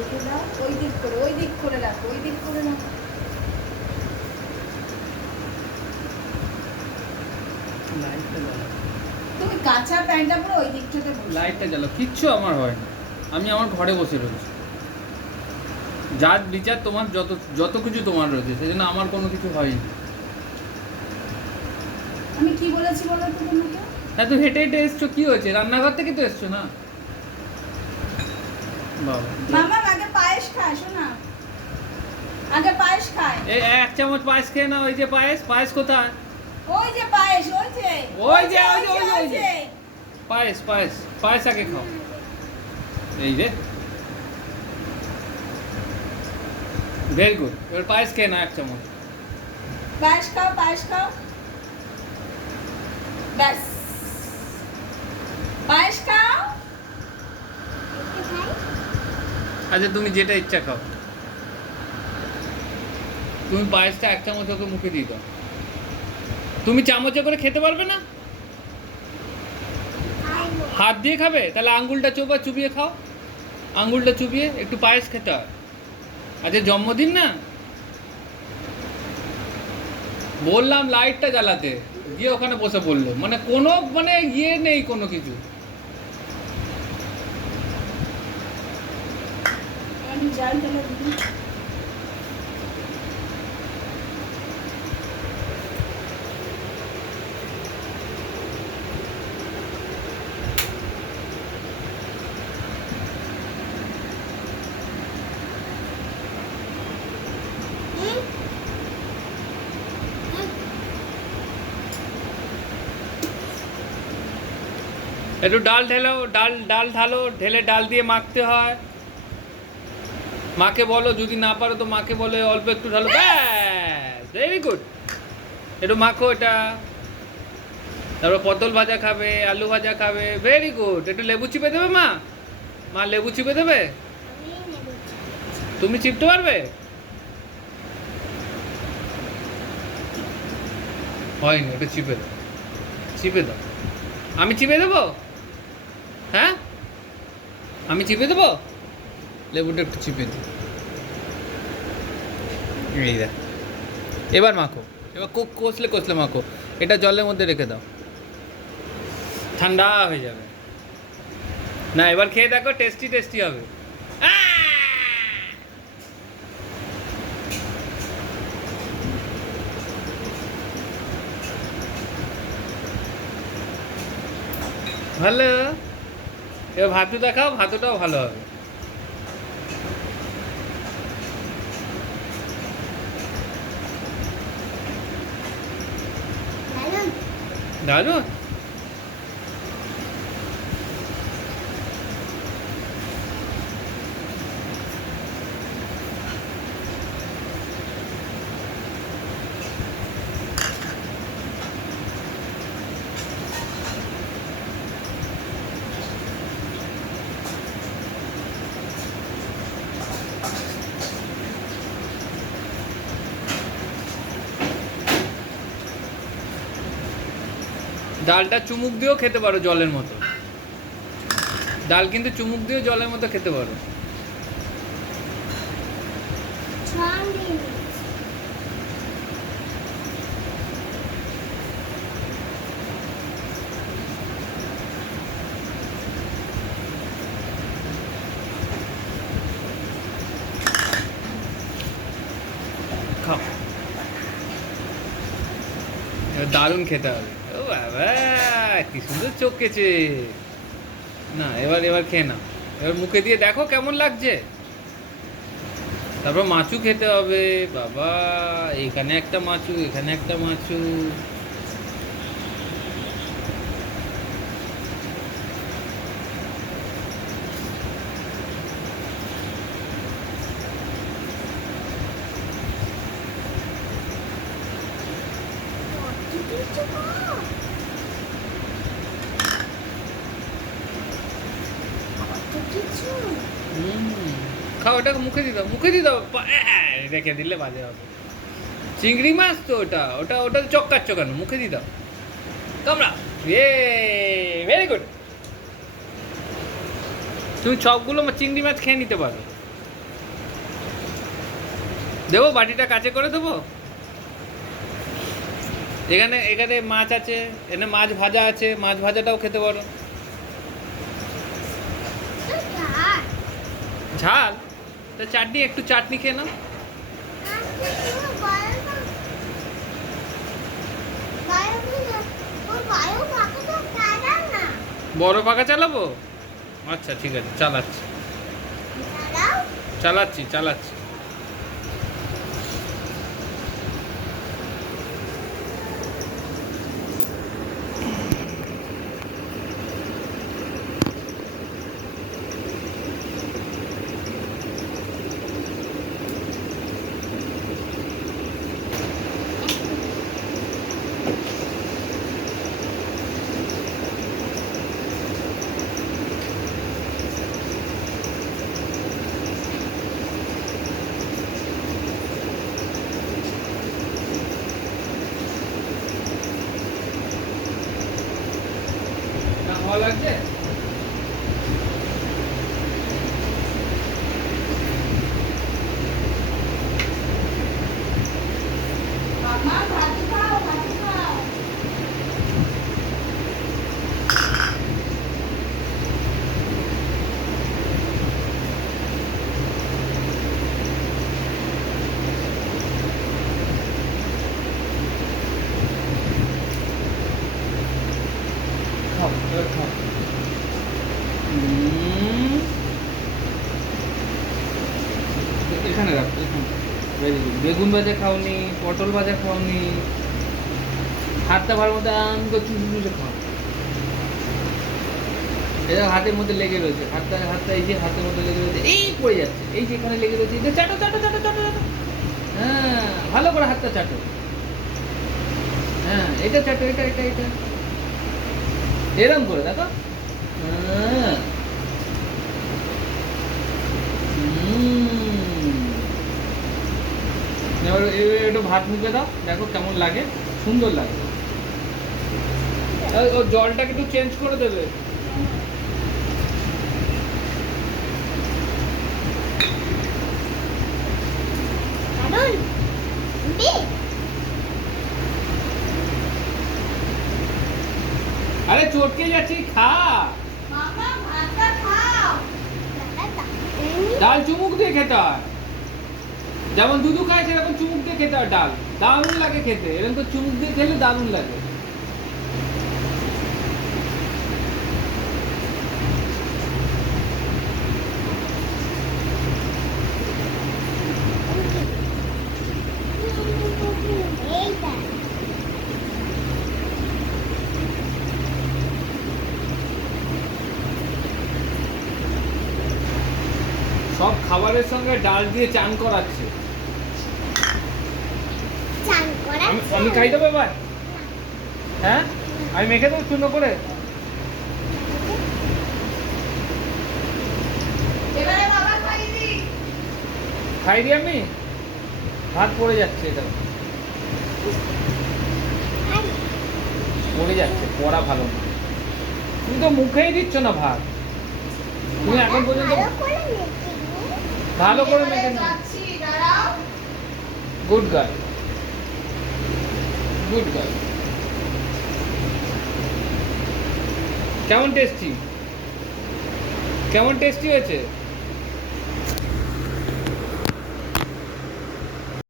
রেখে দাও, ওই দিক করে রাখো, ওই দিক করে রাখো। লাইটটা জ্বালাও, তুমি কাঁচা প্যান্টটা পরে ওই দিকটাতে বসো। লাইটটা জ্বালাও। কিচ্ছু আমার হয় না, আমি আমার ঘরে বসে রয়েছি। যার বিচার তোমার, যত কিছু তোমার রয়েছে, সেই জন্য আমার কোনো কিছু হয়নি। আমি কি বলেছি বলো তো তোমাকে? হ্যাঁ, তো হেঁটে হেঁটে এসছো, কি হয়েছে? রান্নাঘর থেকে তো এসছো না বাবা। মামা আগে পায়েস খায়, শোনা, আগে পায়েস খায়। এই এক চামচ পায়েস খেয়ে নাও। এই যে পায়েস কোথায়? ওই যে পায়েস, ওই যে পায়েস আগে খাও। এই যে ভেরি গুড, এবার পায়েস খেয়ে নাও এক চামচ। পায়েস খাও, ব্যাস, পায়েস খাও। আচ্ছা, তুমি যেটা ইচ্ছা খাও। তুমি পায়েসটা এক চামচ ওকে মুখে দিয়ে দাও। তুমি চামচে করে খেতে পারবে না? হাত দিয়ে খাবে? তাহলে আঙ্গুলটা চুবিয়ে খাও। আঙ্গুলটা চুবিয়ে একটু পায়েস খেতে হয়। আচ্ছা, জন্মদিন না, বললাম লাইটটা জ্বালাতে, গিয়ে ওখানে বসে পড়লো। কোনো ইয়ে নেই কোনো কিছু। আমি জাল ঢেলে দিই। একটু ডাল ঢেলো, ডাল ঢালো, ঢেলে ডাল দিয়ে মাখতে হয়। মাকে বলো, যদি না পারো তো মাকে বলে অল্প একটু ঢালো। ব্যাস, ভেরি গুড। একটু মাখো এটা। তারপর পটল ভাজা খাবে, আলু ভাজা খাবে, ভেরি গুড। একটু লেবু চিপে দেবে মা লেবু চিপে দেবে? তুমি চিপতে পারবে? হয়নি, ওটা চিপে দাও। আমি চিপে দেবো? হ্যাঁ, আমি চিপে দেবো। লেবুটা একটু চিপে দিই। এই দেখ, এবার মাখো। এবার কষলে মাখো। এটা জলের মধ্যে রেখে দাও, ঠান্ডা হয়ে যাবে। না, এবার খেয়ে দেখো, টেস্টি হবে। ভালো। এবার ভাতু দেখাও, ভাতুটাও ভালো হবে। দারুন। ডালটা চুমুক দিয়েও খেতে পারো জলের মতো। ডাল কিন্তু চুমুক দিয়েও জলের মতো খেতে পারো। খাও, দারুণ খেতে হবে। ও বাবা, কি সুন্দর চোখেছে। না, এবার খেয়ে নাও। এবার মুখে দিয়ে দেখো কেমন লাগছে। তারপর মাছু খেতে হবে। বাবা, এখানে একটা মাছু, এখানে একটা মাছু। খাও, ওটাকে মুখে দিয়ে দাও। রেখে দিলে বাজে হবে। চিংড়ি মাছ তো ওটা চক্কানো, মুখে দিয়ে দাও। কামড়া। Very good. তুমি সবগুলো চিংড়ি মাছ খেয়ে নিতে পারো। দেবো বাটিটা কাছে করে দেবো। এখানে এখানে মাছ আছে, এখানে মাছ ভাজা আছে, মাছ ভাজাটাও খেতে পারো। ঝাল তা চাটনি, একটু চাটনি খেয়ে নাও। বড় পাখা চালাবো? আচ্ছা ঠিক আছে, চালাচ্ছি চালাচ্ছি চালাচ্ছি। ভালো লাগছে? মামা ভাজি খাও, ভাজি খাও। খাও এবার খাও। এখানে রাখো, এখানে। Very good. বেগুন ভাজা খাওনি, পটল ভাজা খাওনি, হাতটা ভালো মতো আম করে চুষে চুষে খাও। এটা হাতের মধ্যে লেগে রয়েছে, হাতটা হাতটা এই যে হাতের মধ্যে লেগে রয়েছে, এই পড়ে যাচ্ছে, এই যে এখানে লেগে রয়েছে, এটা চাটো চাটো চাটো চাটো চাটো। হ্যাঁ ভালো করে হাতটা চাটো। হ্যাঁ এটা চাটো, এটা এটা এটা এরম করে দেখো। হ্যাঁ। এবার একটু ভাত মুখে দাও, দেখো কেমন লাগে, সুন্দর লাগে। ও জলটাকে একটু চেঞ্জ করে দেবে। আরে চটকে যাচ্ছি, খা। মামা ভাতটা খাও। ডাল চুমুক দিয়ে খেতে হয়, যেমন দুধু খায় সেরকম চুমুক দিয়ে খেতে হয় ডাল, দারুণ লাগে খেতে। এরকম তো চুমুক দিয়ে খেলে দারুণ লাগে। সব খাবারের সঙ্গে ডাল দিয়ে চান করাচ্ছে। আমি খাই দেবো এবার? হ্যাঁ আমি মেখে দেবো চূর্ণ করে। এবারে বাবা খাই দি। খাই দিই আমি, ভাত পড়ে যাচ্ছে, এটা পড়ে যাচ্ছে, পড়া ভালো না। তুমি তো মুখেই দিচ্ছ না ভাত, তুমি এখন পর্যন্ত ভালো করে মেখে নাও। যাচ্ছি, দাঁড়াও। Good girl, good girl. কেমন টেস্টি, কেমন টেস্টি হয়েছে?